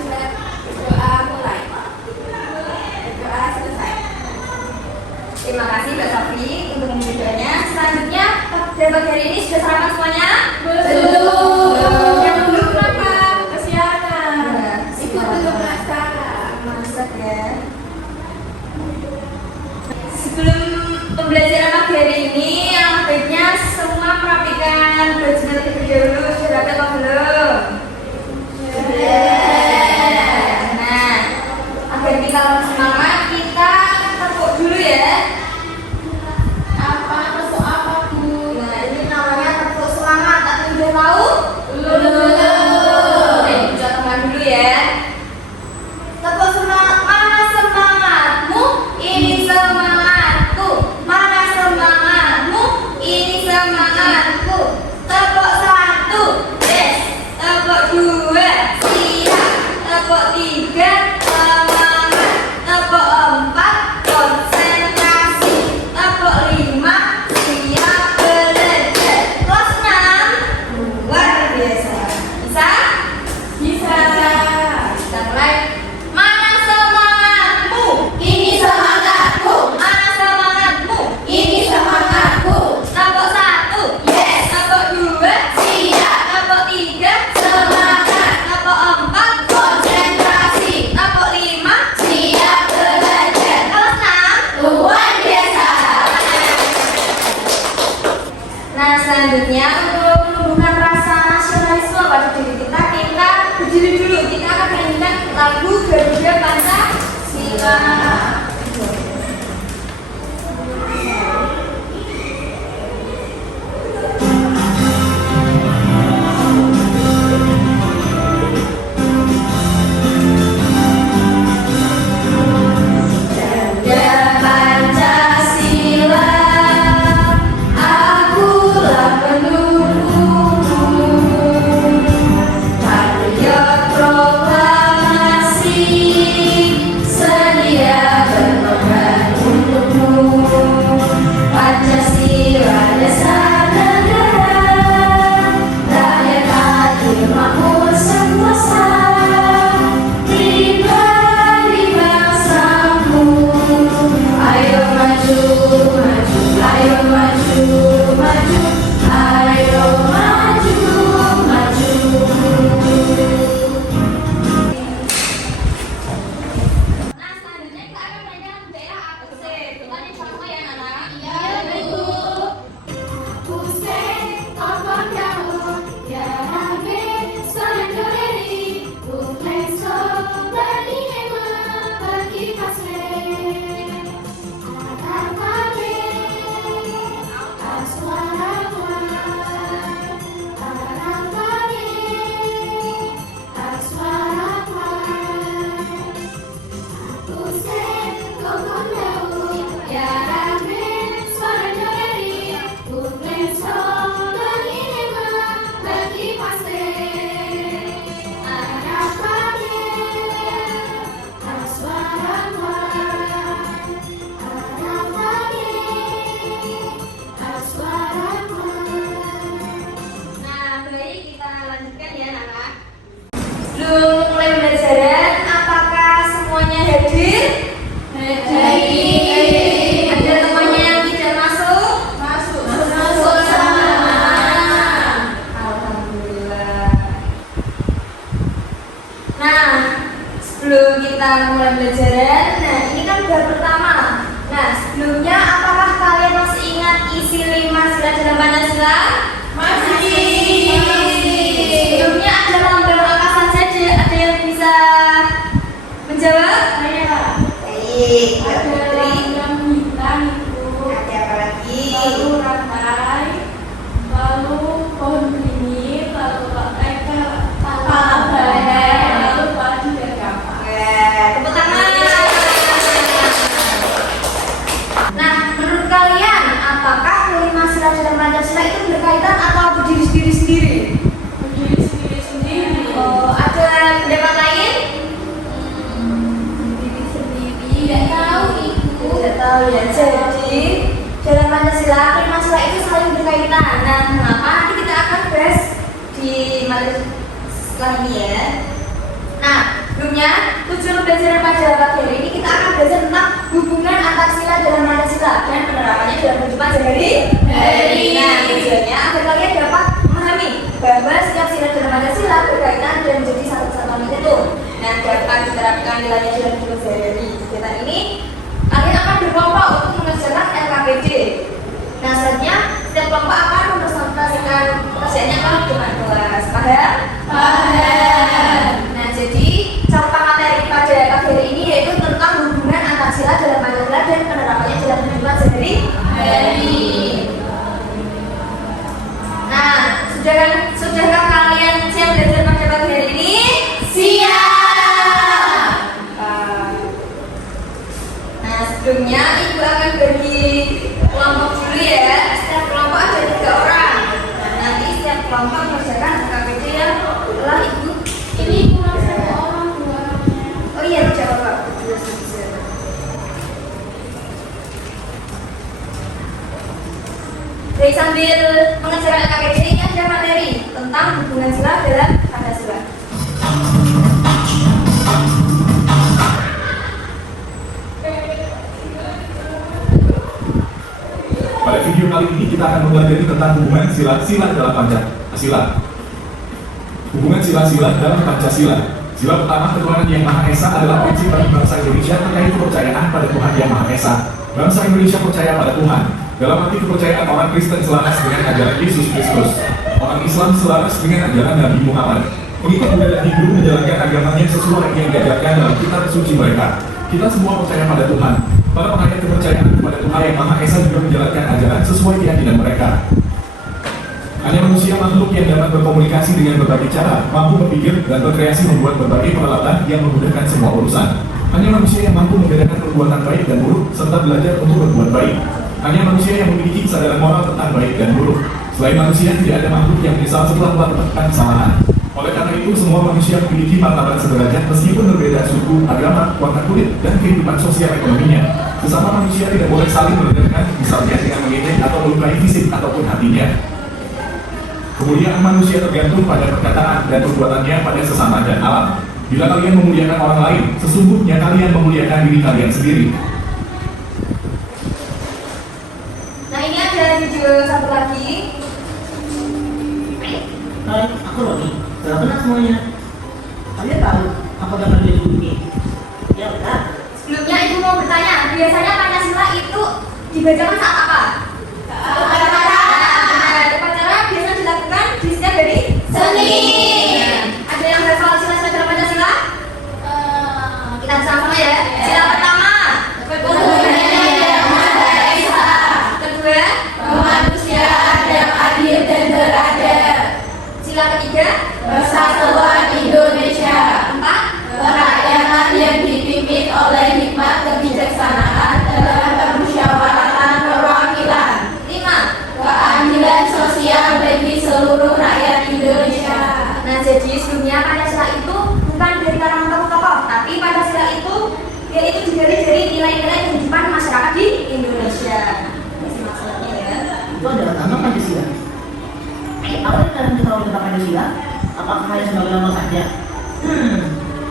Doa mulai. Doa selesai. Terima kasih Mbak Sofi untuk pembicaranya. Selanjutnya, pada pagi hari ini sudah sarapan semuanya? Belum. Yang belum kenapa? Kesiangan. Ikut dulu masak ya. Sebelum pembelajaran pagi hari ini, yang baiknya semua merapikan baju terlebih dahulu. Sudah rapi apa belum? Nah, agar kita lebih semangat, kita tepuk dulu ya. Tepuk apa Bu? Nah, ini namanya tepuk semangat. Tapi udah tahu? Belum. Coba teman dulu ya. Tepuk semangat. Mana semangatmu? Ini semangatku. Mana semangatmu? Ini semangatku. Tepuk 1, yes. Tepuk 2, siap. Tepuk 3, semangat. Tepuk 4, konsentrasi. Tepuk 5, siap belajar. Kelas 6, luar biasa. Bisa? Bisa. Kita mulai. Mana semangatmu? Ini semangatku. Mana semangatmu? Ini semangatku. Tepuk 1, yes. Tepuk 2, siap. Tepuk 3, semangat. Tepuk 4, konsentrasi. Tepuk 5, siap belajar. Kelas 6, luar biasa. Nah, selanjutnya untuk menumbuhkan rasa nasionalisme pada diri kita, kita berdiri dulu. Kita akan menyanyikan lagu Garuda Pancasila. Garuda Pancasila, akulah penuhmu. Patriot proklamasi, sedia berkorban untukmu. Pancasila dasar negara, rakyat adil makmur sentosa. Pribadi bangsamu, ayo maju, maju, ayo maju, maju, ayo maju, maju. Nah, selanjutnya kita akan belajar daerah APC. Bertanya sama ya, anak? Iya, Bu. APC, tokoh jauh, ya Nabi, Sondoreri, Buklenso, Bani Hema, bagi pasir. Akan kami, aswara kuat, akan kami, aswara kuat. Kusen kokon jauh, ya Nabi, Sondoreri, Buklenso, Bani Hema, bagi pasir. Akan kami, aswara kuat, akan kami, aswara kuat. Nah, baik, kita lanjutkan ya, anak. Sebelum mulai pembelajaran, apakah semuanya hadir? Hadir. Ada temannya yang tidak masuk? Masuk. Masuk sama. Alhamdulillah. Nah, sebelum kita mulai pembelajaran, nah ini kan bab pertama. Nah, sebelumnya apakah kalian masih ingat isi 5 sila dalam Pancasila? Masih. Sebelumnya ada lambang apa saja? Ada yang bisa menjawab? Saya. Baik. Ada lambang bintang itu. Ada apa lagi? Lalu rantai, lalu pohon beringin, lalu kepala badak, lalu padi dan kapak. Tepuk tangan. Nah, menurut kalian, apakah 5 sila dalam Pancasila itu berkaitan atau berdiri sendiri-sendiri? Berdiri sendiri-sendiri. Oh, ada pendapat lain? Berdiri sendiri. Tidak tahu Ibu. Tidak tahu ya. Jadi dalam Pancasila, 5 sila itu saling berkaitan. Nah, kenapa? Nanti kita akan bahas di materi setelah ini ya. Nah, dalam pagi hari ini kita akan belajar tentang hubungan antar sila dalam Pancasila dan penerapannya dalam kehidupan sehari-hari. Nah, tujuannya agar kalian dapat memahami bahwa setiap sila dalam Pancasila berkaitan dan menjadi satu kesatuan itu. Nah, dapat diterapkan nilainya dalam kehidupan sehari-hari. Kegiatan ini kalian akan berkelompok untuk mengerjakan LKPD. Nah, selanjutnya setiap kelompok akan mempresentasikan kerjanya ke depan kelas. Paham? Paham. Nah, jadi campak materi pada pagi hari ini yaitu tentang hubungan antar sila dalam Pancasila dan penerapannya dalam kehidupan sehari-hari. Nah, sudahkah kalian siap belajar pada pagi hari ini? Siap. Nah, sebelumnya ibu akan bagi kelompok dulu ya. Setiap kelompok ada 3 orang. Nah, nanti setiap kelompok mengerjakan KPD yang telah ibu. Ini kurang 1 orang, 2 orangnya. Oh iya, tidak apa-apa. Jadi sambil mengerjakan KPD ini ada materi tentang hubungan sila dalam Pancasila. Pada video kali ini kita akan mempelajari tentang hubungan sila-sila dalam Pancasila. Hubungan sila-sila dalam Pancasila. Sila pertama, ketuhanan yang Maha Esa adalah prinsip bagi bangsa Indonesia terkait kepercayaan pada Tuhan yang Maha Esa. Bangsa Indonesia percaya pada Tuhan. Dalam arti kepercayaan orang Kristen selaras dengan ajaran Yesus Kristus. Orang Islam selaras dengan ajaran Nabi Muhammad. Pengikut budaya Hindu menjalankan agamanya sesuai yang diajarkan dalam kitab suci mereka. Kita semua percaya pada Tuhan. Para penganut kepercayaan kepada Tuhan yang Maha Esa juga menjalankan ajaran sesuai keyakinan mereka. Hanya manusia makhluk yang dapat berkomunikasi dengan berbagai cara, mampu berpikir dan berkreasi membuat berbagai peralatan yang memudahkan semua urusan. Hanya manusia yang mampu membedakan perbuatan baik dan buruk serta belajar untuk berbuat baik. Hanya manusia yang memiliki kesadaran moral tentang baik dan buruk. Selain manusia, tidak ada makhluk yang menyesal setelah melakukan kesalahan. Oleh karena itu, semua manusia memiliki martabat sederajat meskipun berbeda suku, agama, warna kulit, dan kehidupan sosial ekonominya. Sesama manusia tidak boleh saling merendahkan, misalnya dengan mengejek atau melukai fisik ataupun hatinya. Kemuliaan manusia tergantung pada perkataan dan perbuatannya pada sesama dan alam. Bila kalian memuliakan orang lain, sesungguhnya kalian memuliakan diri kalian sendiri. Nah, ini ada video satu lagi. Hai, aku Roni. Sudah kenal semuanya. Kalian tahu apa gambar dia ini? Ya benar. Sebelumnya ibu mau bertanya, biasanya Pancasila itu dibacakan saat apa? Saat upacara. Nah, upacara biasanya dilakukan di setiap hari Senin. Ada yang hafal sila-sila dalam Pancasila? Kita bersama-sama ya. Sila pertama. Kedua, kemanusiaan yang adil dan beradab. Sila ketiga, persatuan Indonesia. 4, kerakyatan yang dipimpin oleh hikmat kebijaksanaan dalam permusyawaratan perwakilan. 5, keadilan sosial bagi seluruh rakyat Indonesia. Nah, jadi sebelumnya Pancasila itu bukan dari kalangan tokoh-tokoh, tapi Pancasila itu yaitu dari nilai-nilai kehidupan masyarakat di Indonesia. Ini maksudnya ya. Itu adalah nama Pancasila. Apa yang kalian ketahui tentang Pancasila? Apakah hanya sebagai nama saja?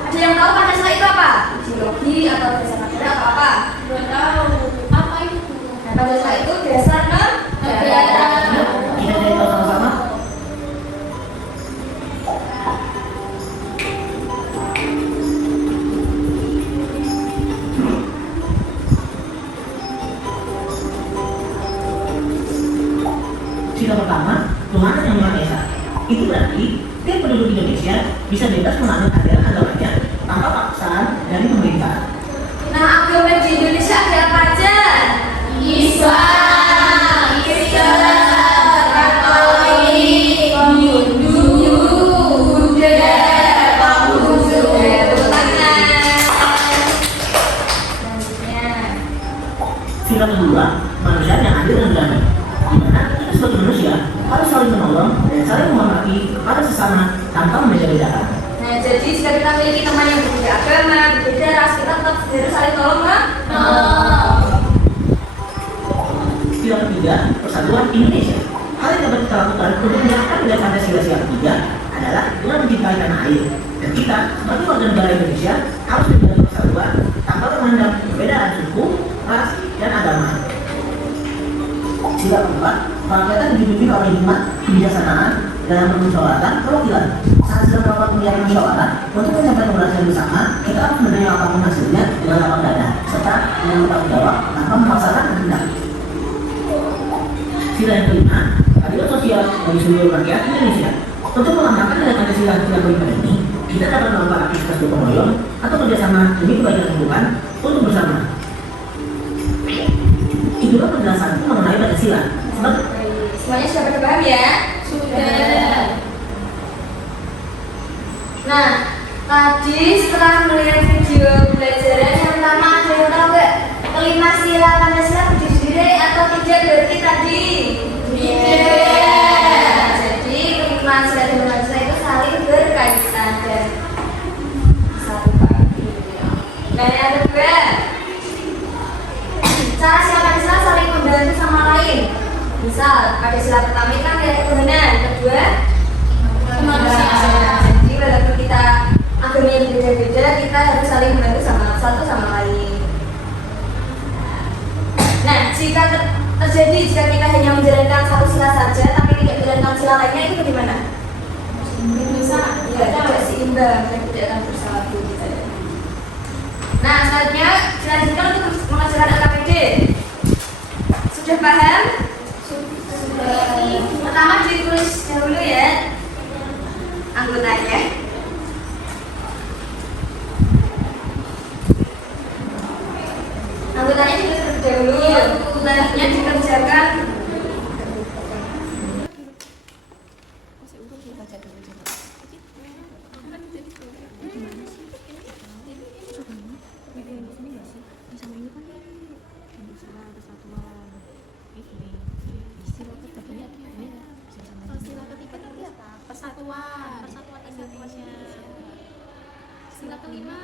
Ada yang tahu Pancasila itu apa? Ideologi atau dasar negara atau apa? Belum tahu. Apa itu? Nah, Pancasila itu dasar negara. Kita cari tahu sama-sama. Sila pertama, Tuhan yang Maha Esa. Itu berarti setiap penduduk Indonesia bisa bebas menganut ajaran agamanya tanpa paksaan dari pemerintah. Nah, agama di Indonesia ada apa aja? Islam, Katolik, Hindu, Buddha, Konghucu. Selanjutnya, Sila kedua, manusia yang adil dan beradab. Di mana kita sebagai manusia harus saling menolong dan saling menghormati kepada sesama tanpa membeda-bedakan. nah, jadi jika kita memiliki teman yang berbeda agama, berbeda ras, kita tetap harus saling tolong Sila ketiga, persatuan Indonesia. Hal yang dapat kita lakukan untuk menyerahkan nilai Pancasila ketiga adalah dengan mencintai tanah air. Dan kita, sebagai warga negara Indonesia, harus menjaga persatuan dalam permusyawaratan perwakilan. Saat sedang melakukan kegiatan musyawarah, untuk mencapai keberhasilan bersama, kita harus menerima apapun hasilnya dengan lapang dada, serta dengan bertanggung jawab tanpa memaksakan kehendak. Sila yang kelima, keadilan sosial bagi seluruh rakyat Indonesia. Untuk mengamalkan nilai Pancasila yang kelima ini, kita dapat melakukan aktivitas gotong royong atau kerjasama demi kebaikan lingkungan untuk bersama. Itulah penjelasanku mengenai Pancasila. Semuanya sudah pada paham ya? Sudah. Nah, tadi setelah melihat video pembelajaran yang pertama, ada yang tahu nggak? Kelima sila Pancasila berdiri sendiri atau tidak berarti tadi? Tidak. Jadi kelima sila dan Pancasila itu saling berkaitan dan satu pagi. Dan yang kedua, cara sila Pancasila saling membantu sama lain. Misal, pada sila pertama ini kan nilai ketuhanan, kedua kemanusiaan. Jadi walaupun kita agamanya berbeda-beda, kita harus saling membantu satu sama lain. Nah, jika terjadi jika kita hanya menjalankan satu sila saja, tapi tidak menjalankan sila lainnya, itu bagaimana? Bisa, ya, tidak seimbang dan tidak akan bersatu kita. Nah, selanjutnya dilanjutkan untuk mengajarkan LKPD. Sudah paham? Pertama ditulis dahulu ya anggotanya. Anggotanya ditulis terlebih dahulu, selanjutnya dikerjakan. Persatuan Indonesia. Sila kelima.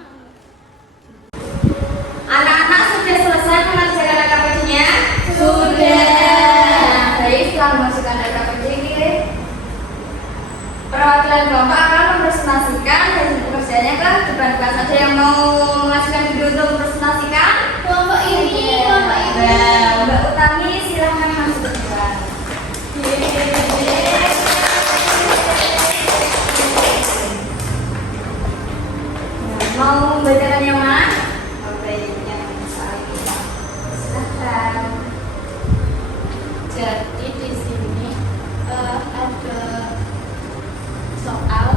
Anak-anak sudah selesai mengerjakan LKPD-nya? Sudah. Baik, setelah mengerjakan LKPD ini, perwakilan kelompok akan mempresentasikan hasil pekerjaannya ke depan kelas. Ada yang mau mengajukan video untuk mempresentasikan? Kelompok ini. Nah, Mbak Utami silahkan masuk ke depan. Mau membacakan yang mana? Yang silahkan. Jadi di sini ada soal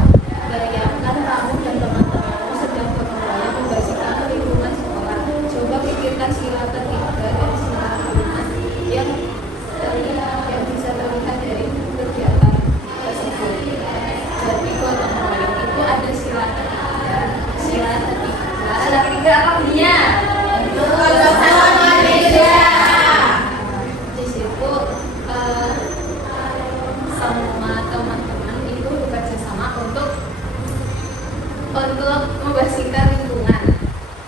bayangkan kamu dan teman-teman sedang berolahraga membersihkan lingkungan sekolah. Coba pikirkan sila ketiga dan sila kelima yang bisa terlihat dari kegiatan tersebut. Jadi gotong royong itu ada sila ketiga. Sila ketiga apa bunyinya? di situ semua teman-teman itu bekerja sama untuk membersihkan lingkungan.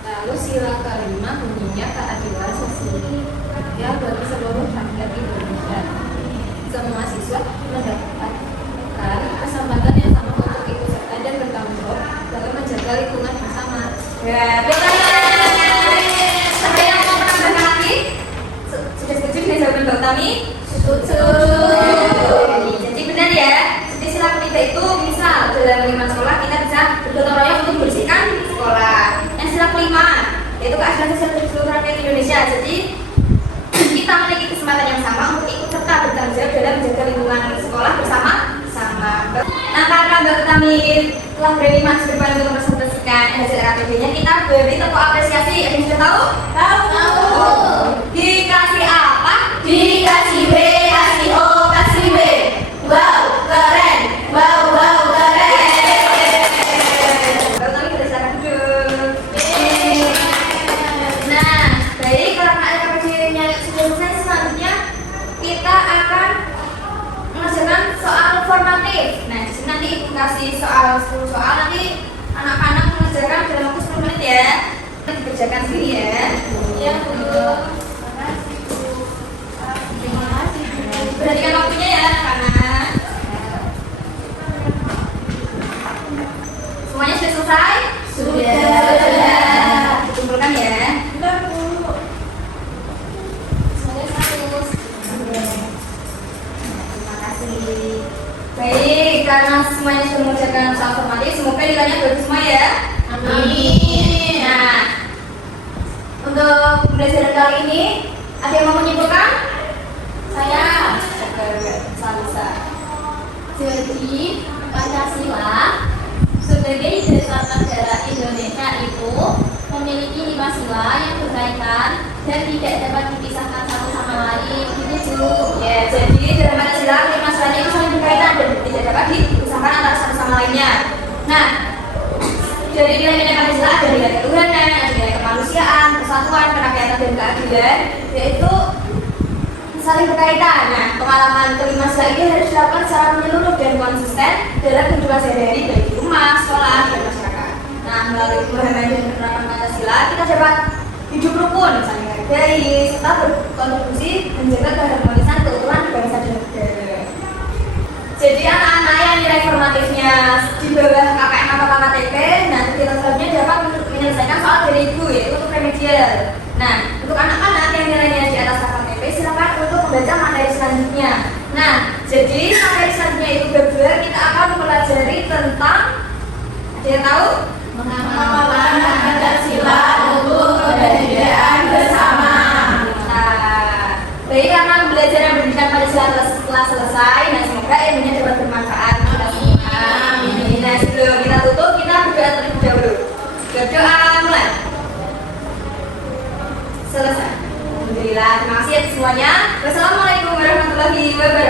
Lalu sila kelima bunyinya keadilan sosial ya bagi seluruh rakyat Indonesia. Semua siswa mendapatkan kesempatan yang sama untuk ikut serta dan bertanggung jawab dalam menjaga lingkungan bersama. Ya, betul. Ada yang mau menambahkan lagi? Sudah setuju dengan jawaban Mbak Utami? Setuju. Jadi benar ya. Jadi sila ketiga itu misal dalam lingkungan sekolah kita bisa bergotong royong untuk membersihkan sekolah. Yang sila kelima yaitu keadilan sosial bagi seluruh rakyat Indonesia. Jadi kita memiliki kesempatan yang sama untuk ikut serta bertanggung jawab dalam menjaga lingkungan sekolah bersama-sama. Nah, karena Mbak Utami telah berani masuk depan untuk mempresentasikan hasil RKPD-nya, kita beri tepuk apresiasi. Ada yang sudah tahu? Tahu. Dikasih apa? Dikasih B, kasih O, kasih B. Wow, keren. Wow, keren. Mbak Utami kita silakan duduk. Nah, baik, karena RKPD-nya sudah selesai, selanjutnya kita akan mengerjakan soal formatif. Nah, di sini nanti ibu kasih soal 10 soal, nanti anak-anak mengerjakan dalam waktu 10 menit ya. Kita dikerjakan sendiri ya. Ya, Bu. Perhatikan waktunya ya, anak-anak. Semuanya sudah selesai? Sudah. Dikumpulkan ya. Semuanya satu. Terima kasih. Baik. pembelajaran kali ini? Ada yang mau menyimpulkan? Saya Salisa. Jadi, Pancasila sebagai dasar negara Indonesia itu memiliki 5 sila yang berkaitan dan tidak dapat dipisahkan satu sama lain. Gitu Bu. Ya, jadi dalam Pancasila 5 silanya itu saling berkaitan dan tidak dapat dipisahkan antara satu sama lainnya. Nah, dari nilai-nilai Pancasila ada nilai ketuhanan, ada nilai kemanusiaan, persatuan, kerakyatan dan keadilan, yaitu saling berkaitan. Nah, pengalaman kelima sila ini harus dilakukan secara menyeluruh dan konsisten dalam kehidupan sehari-hari baik di rumah, sekolah, dan masyarakat. Nah, melalui pemahaman dan penerapan Pancasila kita dapat hidup rukun, saling menghargai, serta berkontribusi menjaga keharmonisan keutuhan bangsa dan negara. Jadi anak-anak yang nilai formatifnya di bawah KKM atau KKTP, nanti kita selanjutnya dapat menyelesaikan soal dari ibu, yaitu untuk remedial. Nah, untuk anak-anak yang nilainya di atas KKTP, silakan untuk membaca materi selanjutnya. Nah, jadi materi selanjutnya itu berdua kita akan mempelajari tentang, ada yang tahu? Mengamalkan Pancasila untuk kebahagiaan bersama. Nah, baik, karena belajar yang pendidikan Pancasila telah selesai, nah semoga ilmunya dapat bermanfaat kita semua. Amin. Nah, sebelum kita tutup, kita berdoa terlebih dahulu. Berdoa mulai. Selesai. Alhamdulillah, terima kasih atas semuanya. Wassalamualaikum warahmatullahi wabarakatuh.